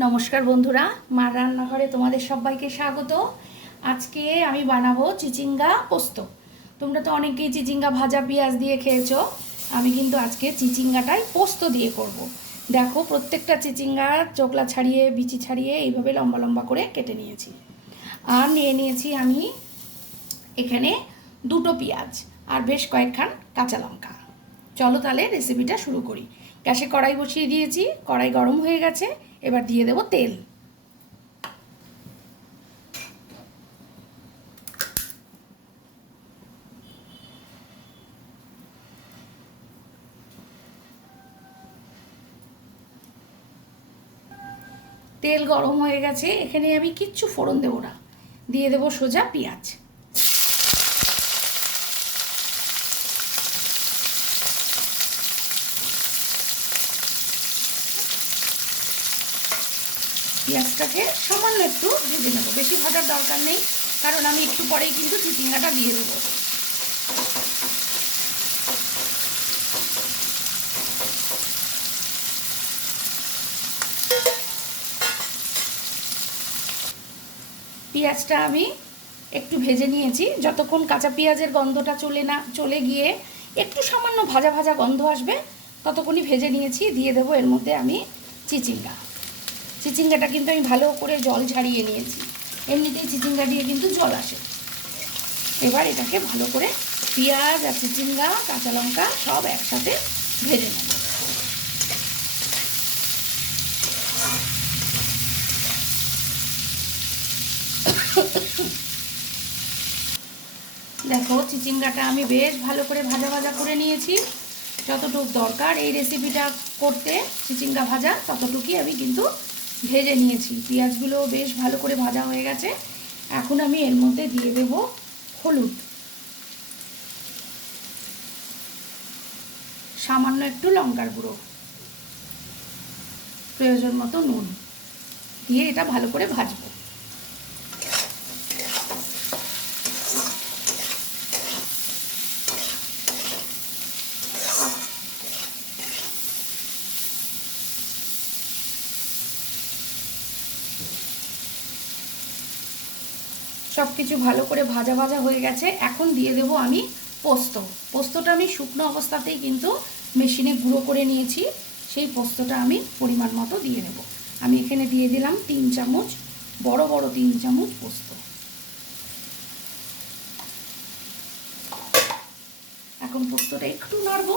নমস্কার বন্ধুরা, মার রান্নাঘরে তোমাদের সবাইকে স্বাগত। আজকে আমি বানাবো চিচিঙ্গা পোস্ত। তোমরা তো অনেকেই চিচিঙ্গা ভাজা পেঁয়াজ দিয়ে খেয়েছো। আমি কিন্তু আজকে চিচিঙ্গাটাই পোস্ত দিয়ে করব। দেখো, প্রত্যেকটা চিচিঙ্গা চোকলা ছাড়িয়ে, বিচি ছাড়িয়ে এইভাবে লম্বা লম্বা করে কেটে নিয়েছি। আর নিয়ে নিয়েছি আমি এখানে দুটো পেঁয়াজ আর বেশ কয়েকখান কাঁচা লঙ্কা। চলো তাহলে রেসিপিটা শুরু করি। গ্যাসে কড়াই বসিয়ে দিয়েছি, কড়াই গরম হয়ে গেছে। এবার দিয়ে দেব তেল। তেল গরম হয়ে গেছে, এখানে আমি কিচ্ছু ফোড়ন দেবো না। দিয়ে দেবো সোজা পেঁয়াজ। পেঁয়াজটাকে সামান্য একটু ভেজে নেব। বেশি ভাজার দরকার নেই, কারণ আমি একটু পরেই কিন্তু চিচিঙ্গাটা দিয়ে দেবো। পেঁয়াজটা আমি একটু ভেজে নিয়েছি। যতক্ষণ কাঁচা পেঁয়াজের গন্ধটা চলে না, চলে গিয়ে একটু সামান্য ভাজা ভাজা গন্ধ আসবে, ততক্ষণই ভেজে নিয়েছি। দিয়ে দেবো এর মধ্যে আমি চিচিঙ্গা। চিচিঙ্গাটা কিন্তু আমি ভালো করে জল ঝাড়িয়ে নিয়েছি। এমনিতেই চিচিঙ্গা দিয়ে কিন্তু জল আসে। এবার এটাকে ভালো করে পেঁয়াজ আর চিচিঙ্গা, কাঁচা লঙ্কা সব একসাথে ভেজে নেব। দেখো, চিচিঙ্গাটা আমি বেশ ভালো করে ভাজা ভাজা করে নিয়েছি। যতটুক দরকার এই রেসিপিটা করতে, চিচিঙ্গা ভাজা ততটুকুই আমি কিন্তু ভেজে নিয়েছি। পেঁয়াজগুলো বেশ ভালো করে ভাজা হয়ে গেছে। এখন আমি এর মধ্যে দিয়ে দেব হলুদ। সামান্য একটু লঙ্কার গুঁড়ো। প্রয়োজন মতো নুন। দিয়ে এটা ভালো করে ভাজবো। সব কিছু ভালো করে ভাজা ভাজা হয়ে গেছে। এখন দিয়ে দেব আমি পোস্ত। পোস্তটা আমি শুকনো অবস্থাতেই কিন্তু মেশিনে গুঁড়ো করে নিয়েছি। সেই পোস্তটা আমি পরিমাণ মতো দিয়ে নেব। আমি এখানে দিয়ে দিলাম তিন চামচ, বড় বড় তিন চামচ পোস্ত। এখন পোস্তটা একটু নাড়বো।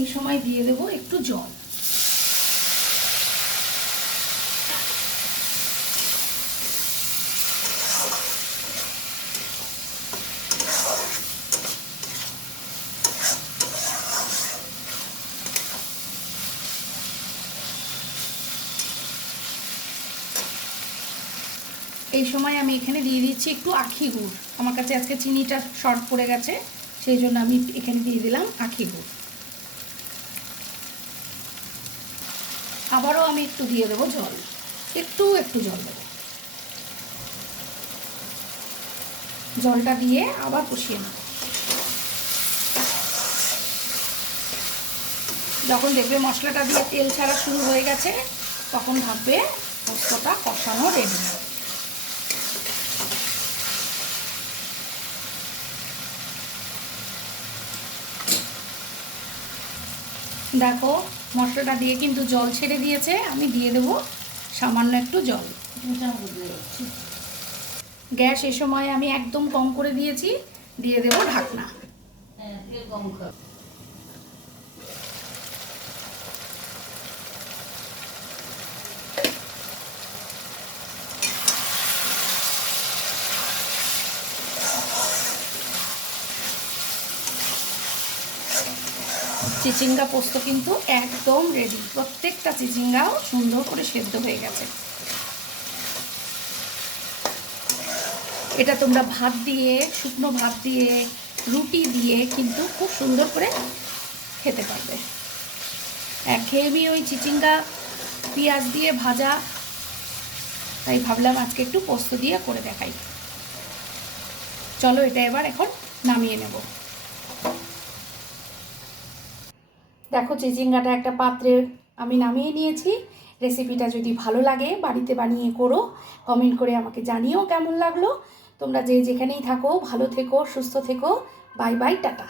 এই সময় দিয়ে দেব একটু জল। এই সময় আমি এখানে দিয়ে দিচ্ছি একটু আখি গুড়। আমার কাছে আজকে চিনিটা শর্ট পড়ে গেছে, সেই জন্য আমি এখানে দিয়ে দিলাম আখি গুড়। আবারও আমি একটু দিয়ে দেবো জল। একটু একটু জল দেবো। জলটা দিয়ে আবার কষিয়ে নেব। যখন দেখবে মশলাটা দিয়ে তেল ছাড়া শুরু হয়ে গেছে, তখন ভাববে পোস্তটা কষানো রেডি দেখো মশলাটা দিয়ে কিন্তু জল ছেড়ে দিয়েছে, আমি দিয়ে দেবো সামান্য একটু জল। গ্যাস এ সময় আমি একদম কম করে দিয়েছি, দিয়ে দেবো ঢাকনা। চিচিঙ্গা পোস্ত কিন্তু একদম রেডি প্রত্যেকটা চিচিঙ্গাও সুন্দর করে সেদ্ধ হয়ে গেছে। এটা তোমরা ভাত দিয়ে, শুকনো ভাত দিয়ে, রুটি দিয়ে কিন্তু খুব সুন্দর করে খেতে পারবে। একঘেয়েমি ওই চিচিঙ্গা পেঁয়াজ দিয়ে ভাজা। তাই ভাবলাম আজকে একটু পোস্ত দিয়ে করে দেখাই। চলো এটা এবার এখন নামিয়ে নেব। দেখো চিচিঙ্গাটা একটা পাত্রে আমি নামিয়ে নিয়েছি। রেসিপিটা যদি ভালো লাগে বাড়িতে বানিয়ে করো কমেন্ট করে আমাকে জানিও কেমন লাগল। তোমরা যে যেখানেই থাকো, ভালো থেকো, সুস্থ থেকো। Bye bye tata.